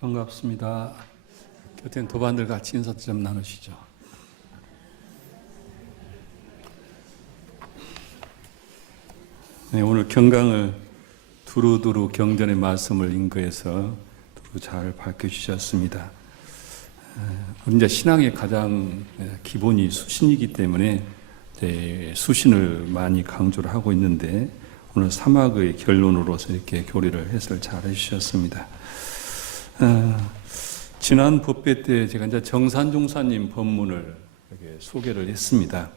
반갑습니다. 곁에 도반들 같이 인사 좀 나누시죠. 네, 오늘 경강을 두루두루 경전의 말씀을 인거해서 잘 밝혀주셨습니다. 이제 신앙의 가장 기본이 수신이기 때문에 수신을 많이 강조를 하고 있는데 오늘 사막의 결론으로서 이렇게 교리를 해설 잘 해주셨습니다. 지난 법회 때 제가 이제 정산종사님 법문을 이렇게 소개를 했습니다.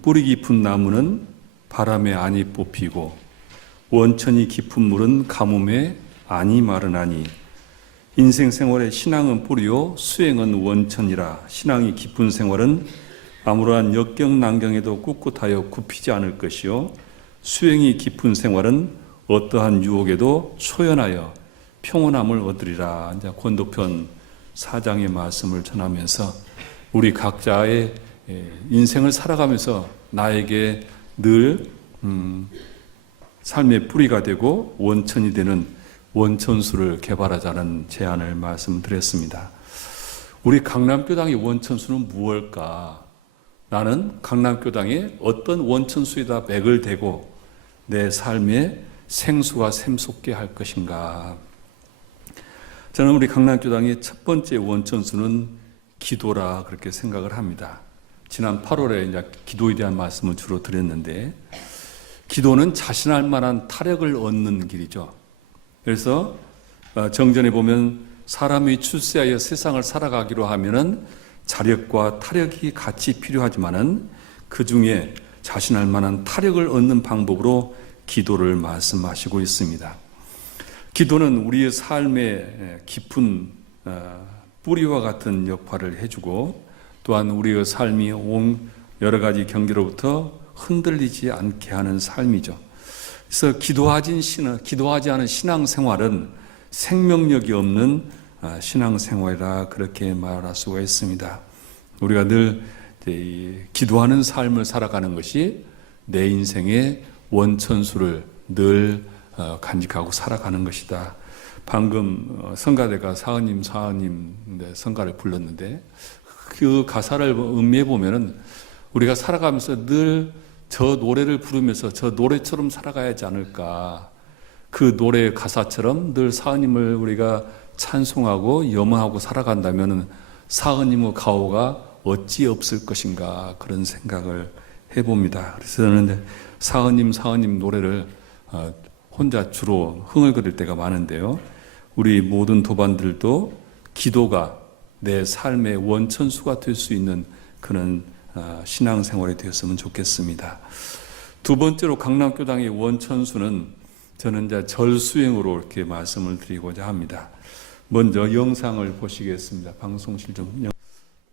뿌리 깊은 나무는 바람에 안이 뽑히고 원천이 깊은 물은 가뭄에 안이 마르나니 인생 생활의 신앙은 뿌리요 수행은 원천이라. 신앙이 깊은 생활은 아무러한 역경난경에도 꿋꿋하여 굽히지 않을 것이요 수행이 깊은 생활은 어떠한 유혹에도 초연하여 평온함을 얻으리라. 이제 권도편 4장의 말씀을 전하면서 우리 각자의 인생을 살아가면서 나에게 늘 삶의 뿌리가 되고 원천이 되는 원천수를 개발하자는 제안을 말씀드렸습니다. 우리 강남교당의 원천수는 무엇일까? 나는 강남교당에 어떤 원천수에다 맥을 대고 내 삶에 생수가 샘솟게 할 것인가? 저는 우리 강남교당의 첫 번째 원천수는 기도라 그렇게 생각을 합니다. 지난 8월에 이제 기도에 대한 말씀을 주로 드렸는데, 기도는 자신할 만한 타력을 얻는 길이죠. 그래서 정전에 보면 사람이 출세하여 세상을 살아가기로 하면은 자력과 타력이 같이 필요하지만은 그 중에 자신할 만한 타력을 얻는 방법으로 기도를 말씀하시고 있습니다. 기도는 우리의 삶의 깊은 뿌리와 같은 역할을 해주고 또한 우리의 삶이 온 여러 가지 경계로부터 흔들리지 않게 하는 삶이죠. 그래서 기도하지 않은 신앙생활은 생명력이 없는 신앙생활이라 그렇게 말할 수가 있습니다. 우리가 늘 기도하는 삶을 살아가는 것이 내 인생의 원천수를 늘 간직하고 살아가는 것이다. 방금 성가대가 사은님 성가를 불렀는데 그 가사를 음미해 보면은 우리가 살아가면서 늘 저 노래를 부르면서 저 노래처럼 살아가야 하지 않을까. 그 노래의 가사처럼 늘 사은님을 우리가 찬송하고 염원하고 살아간다면 사은님의 가호가 어찌 없을 것인가 그런 생각을 해봅니다. 그래서 저는 사은님 노래를 혼자 주로 흥얼거릴 때가 많은데요. 우리 모든 도반들도 기도가 내 삶의 원천수가 될 수 있는 그런 신앙생활이 되었으면 좋겠습니다. 두 번째로 강남교당의 원천수는 저는 이제 절수행으로 이렇게 말씀을 드리고자 합니다. 먼저 영상을 보시겠습니다. 방송실 좀.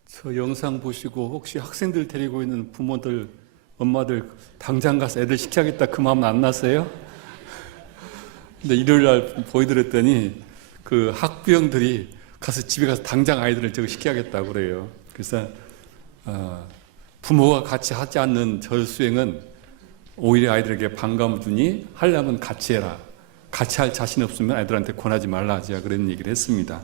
저 영상 보시고 혹시 학생들 데리고 있는 부모들, 엄마들 당장 가서 애들 시켜야겠다 그 마음 안 났어요? 근데 일요일 날 보여드렸더니 그 학부형들이 가서 집에 가서 당장 아이들을 저거 시켜야겠다고 그래요. 그래서 부모가 같이 하지 않는 절수행은 오히려 아이들에게 반감을 주니 하려면 같이 해라. 같이 할 자신 없으면 아이들한테 권하지 말라 하자 그런 얘기를 했습니다.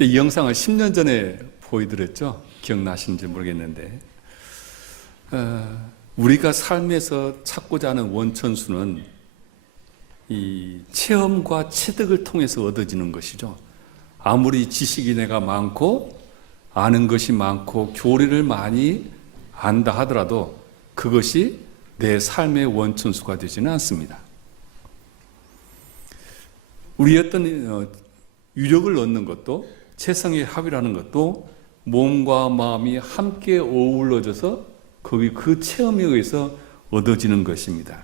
이 영상을 10년 전에 보여드렸죠. 기억나시는지 모르겠는데 우리가 삶에서 찾고자 하는 원천수는 이 체험과 체득을 통해서 얻어지는 것이죠. 아무리 지식이 내가 많고 아는 것이 많고 교리를 많이 안다 하더라도 그것이 내 삶의 원천수가 되지는 않습니다. 우리 어떤 유력을 얻는 것도 체성의 합이라는 것도 몸과 마음이 함께 어우러져서 그 체험에 의해서 얻어지는 것입니다.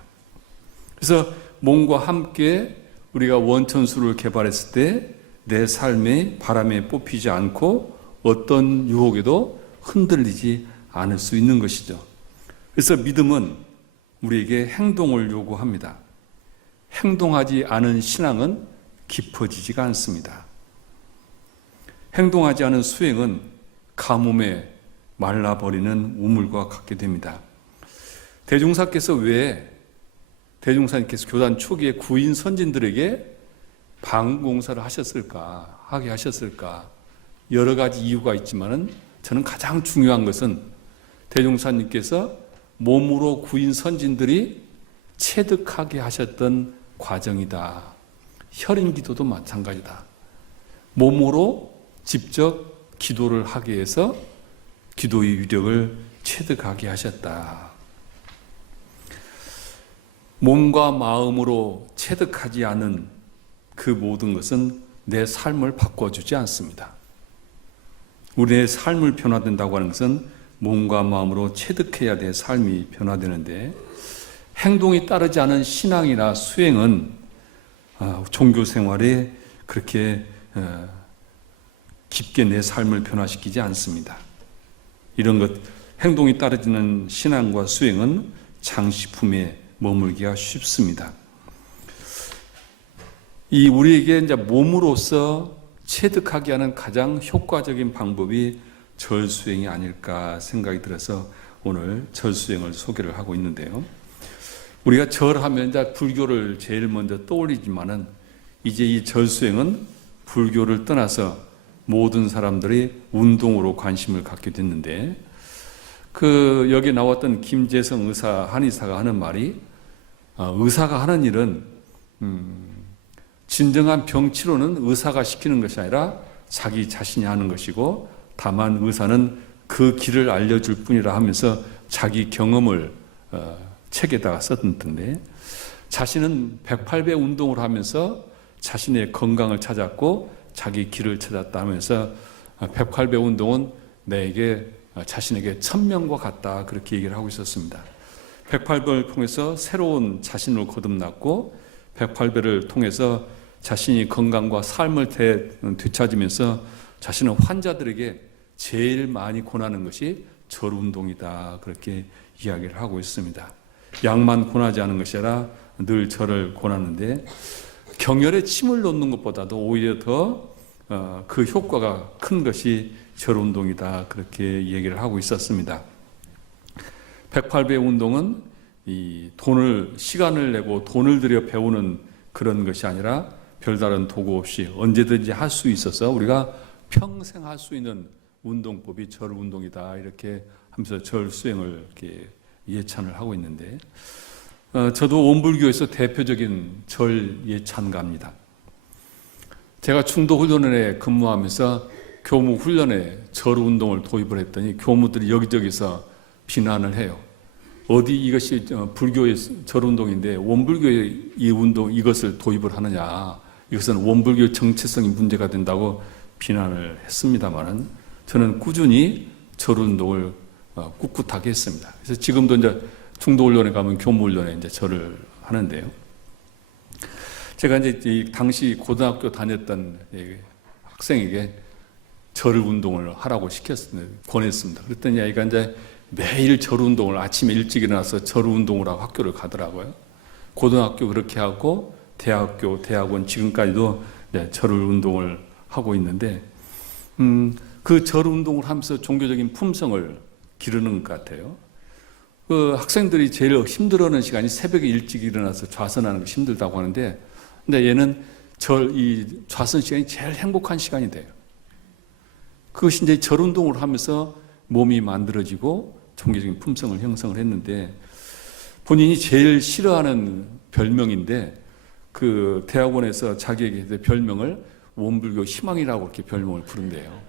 그래서 몸과 함께 우리가 원천수를 개발했을 때 내 삶의 바람에 뽑히지 않고 어떤 유혹에도 흔들리지 않을 수 있는 것이죠. 그래서 믿음은 우리에게 행동을 요구합니다. 행동하지 않은 신앙은 깊어지지가 않습니다. 행동하지 않은 수행은 가뭄에 말라버리는 우물과 같게 됩니다. 대종사님께서 교단 초기에 구인 선진들에게 방공사를 하게 하셨을까? 여러 가지 이유가 있지만은 저는 가장 중요한 것은 대종사님께서 몸으로 구인 선진들이 체득하게 하셨던 과정이다. 혈인 기도도 마찬가지다. 몸으로 직접 기도를 하게 해서 기도의 위력을 체득하게 하셨다. 몸과 마음으로 체득하지 않은 그 모든 것은 내 삶을 바꿔주지 않습니다. 우리의 삶을 변화된다고 하는 것은 몸과 마음으로 체득해야 내 삶이 변화되는데, 행동이 따르지 않은 신앙이나 수행은 종교 생활에 그렇게 깊게 내 삶을 변화시키지 않습니다. 이런 것, 행동이 따르지는 신앙과 수행은 장식품에 머물기가 쉽습니다. 이 우리에게 이제 몸으로서 체득하게 하는 가장 효과적인 방법이 절수행이 아닐까 생각이 들어서 오늘 절수행을 소개를 하고 있는데요. 우리가 절하면 이제 불교를 제일 먼저 떠올리지만은 이제 이 절수행은 불교를 떠나서 모든 사람들이 운동으로 관심을 갖게 됐는데, 여기 나왔던 김재성 의사, 한의사가 하는 말이, 의사가 하는 일은 진정한 병 치료는 의사가 시키는 것이 아니라 자기 자신이 하는 것이고, 다만 의사는 그 길을 알려줄 뿐이라 하면서 자기 경험을 책에다가 썼던데, 자신은 108배 운동을 하면서 자신의 건강을 찾았고 자기 길을 찾았다 하면서 108배 운동은 자신에게 천명과 같다, 그렇게 얘기를 하고 있었습니다. 108배를 통해서 새로운 자신을 거듭났고 108배를 통해서 자신이 건강과 삶을 되찾으면서 자신은 환자들에게 제일 많이 권하는 것이 절운동이다, 그렇게 이야기를 하고 있습니다. 약만 권하지 않은 것이 아니라 늘 절을 권하는데, 경혈에 침을 놓는 것보다도 오히려 더 그 효과가 큰 것이 절운동이다, 그렇게 얘기를 하고 있었습니다. 108배 운동은 시간을 내고 돈을 들여 배우는 그런 것이 아니라 별다른 도구 없이 언제든지 할 수 있어서 우리가 평생 할 수 있는 운동법이 절운동이다, 이렇게 하면서 절 수행을 이렇게 예찬을 하고 있는데, 저도 원불교에서 대표적인 절 예찬가입니다. 제가 충도훈련원에 근무하면서 교무 훈련에 절 운동을 도입을 했더니 교무들이 여기저기서 비난을 해요. 어디 이것이 불교의 절 운동인데 원불교의 이 운동 이것을 도입을 하느냐, 이것은 원불교 정체성이 문제가 된다고 비난을 했습니다만은, 저는 꾸준히 절 운동을 꿋꿋하게 했습니다. 그래서 지금도 이제 충도훈련에 가면 교무훈련에 이제 절을 하는데요. 제가 이제 당시 고등학교 다녔던 학생에게 절 운동을 하라고 권했습니다. 그랬더니 아이가 이제 매일 절 운동을 아침에 일찍 일어나서 절 운동을 하고 학교를 가더라고요. 고등학교 그렇게 하고 대학교, 대학원 지금까지도 절 운동을 하고 있는데, 그 절 운동을 하면서 종교적인 품성을 기르는 것 같아요. 그 학생들이 제일 힘들어하는 시간이 새벽에 일찍 일어나서 좌선하는 게 힘들다고 하는데, 근데 얘는 이 좌선 시간이 제일 행복한 시간이 돼요. 그것이 이제 절 운동을 하면서 몸이 만들어지고 종교적인 품성을 형성을 했는데, 본인이 제일 싫어하는 별명인데, 그 대학원에서 자기에게 별명을 원불교 희망이라고 이렇게 별명을 부른대요.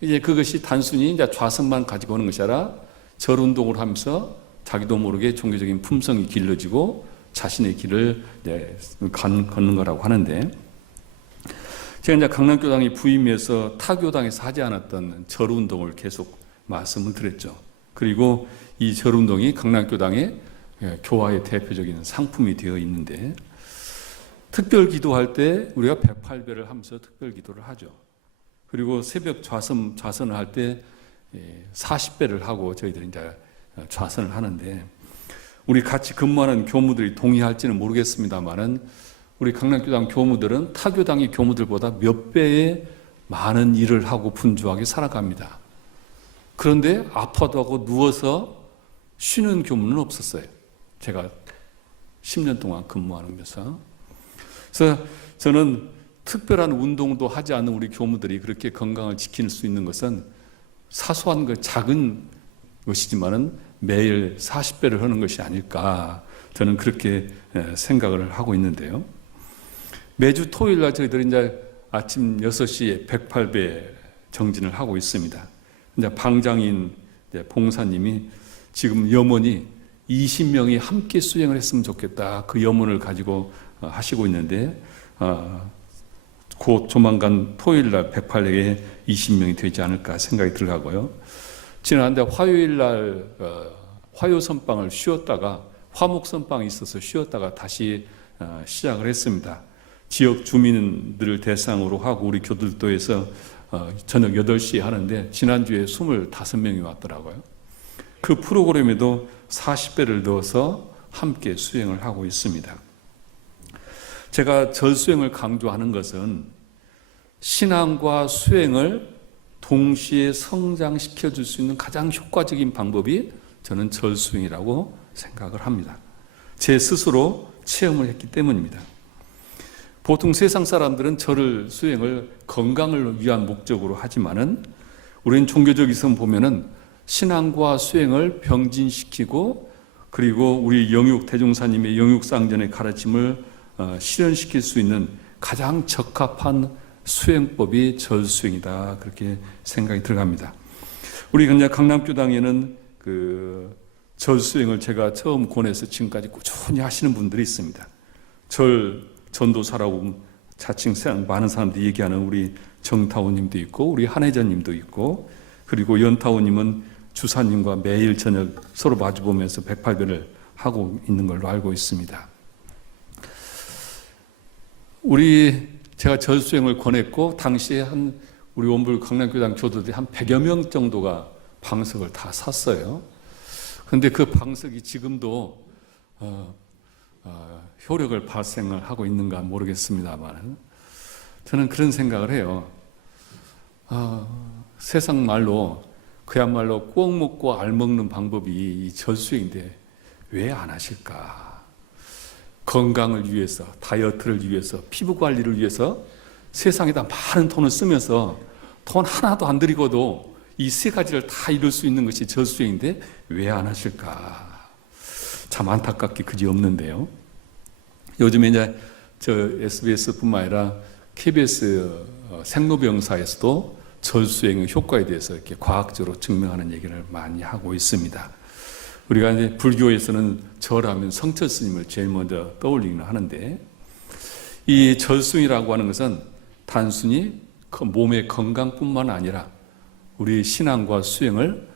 이제 그것이 단순히 이제 좌선만 가지고 오는 것이 아니라 절 운동을 하면서 자기도 모르게 종교적인 품성이 길러지고 자신의 길을 걷는 거라고 하는데, 제가 이제 강남교당이 부임해서 타교당에서 하지 않았던 절 운동을 계속 말씀을 드렸죠. 그리고 이 절 운동이 강남교당의 교화의 대표적인 상품이 되어 있는데, 특별 기도할 때 우리가 108배를 하면서 특별 기도를 하죠. 그리고 새벽 좌선을 할 때 40배를 하고 저희들이 이제 좌선을 하는데, 우리 같이 근무하는 교무들이 동의할지는 모르겠습니다만은 우리 강남교당 교무들은 타교당의 교무들보다 몇 배의 많은 일을 하고 분주하게 살아갑니다. 그런데 아파도 하고 누워서 쉬는 교무는 없었어요. 제가 10년 동안 근무하면서. 그래서 저는 특별한 운동도 하지 않는 우리 교무들이 그렇게 건강을 지킬 수 있는 것은 사소한 작은 것이지만은 매일 40배를 하는 것이 아닐까, 저는 그렇게 생각을 하고 있는데요. 매주 토요일 날 저희들이 이제 아침 6시에 108배 정진을 하고 있습니다. 이제 방장인 봉사님이 지금 염원이 20명이 함께 수행을 했으면 좋겠다, 그 염원을 가지고 하시고 있는데, 곧 조만간 토요일 날 108회에 20명이 되지 않을까 생각이 들어가고요. 지난해 화요일 날 화요 선방을 쉬었다가 화목 선방이 있어서 쉬었다가 다시 시작을 했습니다. 지역 주민들을 대상으로 하고 우리 교들도에서 저녁 8시에 하는데 지난주에 25명이 왔더라고요. 그 프로그램에도 40배를 넣어서 함께 수행을 하고 있습니다. 제가 절수행을 강조하는 것은 신앙과 수행을 동시에 성장시켜 줄 수 있는 가장 효과적인 방법이 저는 절수행이라고 생각을 합니다. 제 스스로 체험을 했기 때문입니다. 보통 세상 사람들은 절을 수행을 건강을 위한 목적으로 하지만은 우리는 종교적 이성 보면은 신앙과 수행을 병진시키고 그리고 우리 영육 대종사님의 영육상전의 가르침을 실현시킬 수 있는 가장 적합한 수행법이 절수행이다, 그렇게 생각이 들어갑니다. 우리 그냥 강남교당에는 그 절수행을 제가 처음 권해서 지금까지 꾸준히 하시는 분들이 있습니다. 전도사라고 자칭 많은 사람들이 얘기하는 우리 정타오님도 있고 우리 한혜전님도 있고 그리고 연타오님은 주사님과 매일 저녁 서로 마주보면서 108배를 하고 있는 걸로 알고 있습니다. 제가 절수행을 권했고 당시에 우리 원불 강남교당 교도들이 한 100여 명 정도가 방석을 다 샀어요. 그런데 그 방석이 지금도 효력을 발생을 하고 있는가 모르겠습니다만 저는 그런 생각을 해요. 세상 말로 그야말로 꼭 먹고 알 먹는 방법이 이 절수행인데 왜 안 하실까? 건강을 위해서, 다이어트를 위해서, 피부 관리를 위해서 세상에다 많은 돈을 쓰면서 돈 하나도 안 들이고도 이 세 가지를 다 이룰 수 있는 것이 절수행인데 왜 안 하실까? 참 안타깝게 그지없는데요. 요즘에 이제 저 SBS뿐만 아니라 KBS 생로병사에서도 절수행의 효과에 대해서 이렇게 과학적으로 증명하는 얘기를 많이 하고 있습니다. 우리가 이제 불교에서는 절하면 성철 스님을 제일 먼저 떠올리기는 하는데 이 절수행이라고 하는 것은 단순히 몸의 건강뿐만 아니라 우리 신앙과 수행을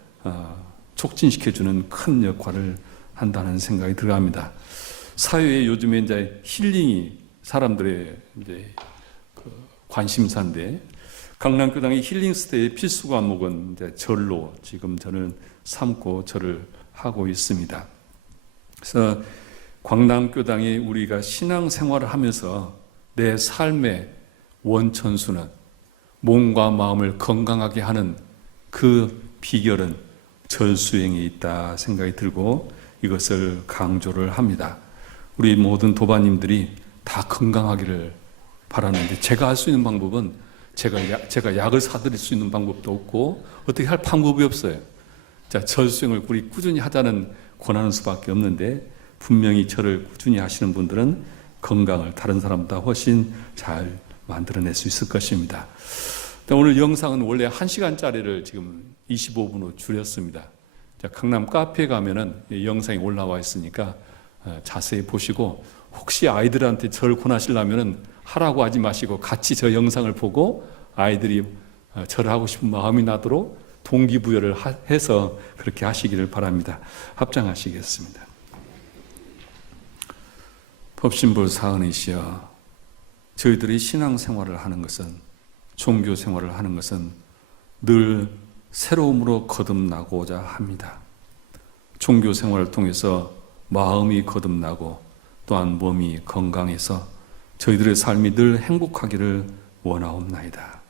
촉진시켜주는 큰 역할을 한다는 생각이 들어갑니다. 사회에 요즘에 이제 힐링이 사람들의 이제 관심사인데 강남교당의 힐링 스테이의 필수 과목은 이제 절로 지금 저는 삼고 절을 하고 있습니다. 그래서 광남교당이 우리가 신앙생활을 하면서 내 삶의 원천수는 몸과 마음을 건강하게 하는 그 비결은 절수행에 있다 생각이 들고 이것을 강조를 합니다. 우리 모든 도반님들이 다 건강하기를 바라는데 제가 할 수 있는 방법은 제가 약을 사드릴 수 있는 방법도 없고 어떻게 할 방법이 없어요. 자, 절수행을 우리 꾸준히 하자는 권하는 수밖에 없는데 분명히 절을 꾸준히 하시는 분들은 건강을 다른 사람보다 훨씬 잘 만들어낼 수 있을 것입니다. 오늘 영상은 원래 1시간짜리를 지금 25분으로 줄였습니다. 자, 강남 카페에 가면은 영상이 올라와 있으니까 자세히 보시고 혹시 아이들한테 절 권하시려면은 하라고 하지 마시고 같이 저 영상을 보고 아이들이 절을 하고 싶은 마음이 나도록 동기부여를 해서 그렇게 하시기를 바랍니다. 합장하시겠습니다. 법신볼 사은이시여, 저희들이 신앙생활을 하는 것은, 종교생활을 하는 것은 늘 새로움으로 거듭나고자 합니다. 종교생활을 통해서 마음이 거듭나고 또한 몸이 건강해서 저희들의 삶이 늘 행복하기를 원하옵나이다.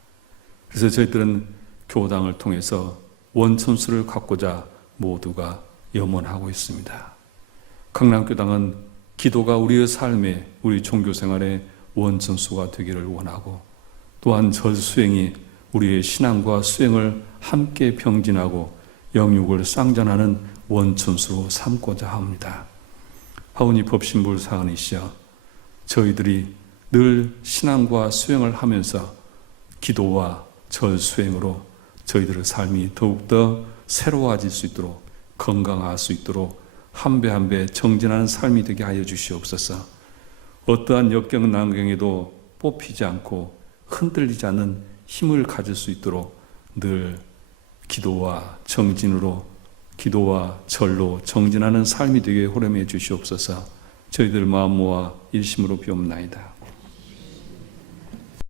그래서 저희들은 교당을 통해서 원천수를 갖고자 모두가 염원하고 있습니다. 강남교당은 기도가 우리의 삶에, 우리 종교생활의 원천수가 되기를 원하고, 또한 절수행이 우리의 신앙과 수행을 함께 병진하고 영육을 쌍전하는 원천수로 삼고자 합니다. 하오니 법신불사은이시여, 저희들이 늘 신앙과 수행을 하면서 기도와 절수행으로 저희들의 삶이 더욱더 새로워질 수 있도록, 건강할 수 있도록 한 배 한 배 정진하는 삶이 되게 하여 주시옵소서. 어떠한 역경난경에도 뽑히지 않고 흔들리지 않는 힘을 가질 수 있도록 늘 기도와 정진으로, 기도와 절로 정진하는 삶이 되게 호렴해 주시옵소서. 저희들 마음 모아 일심으로 비옵나이다.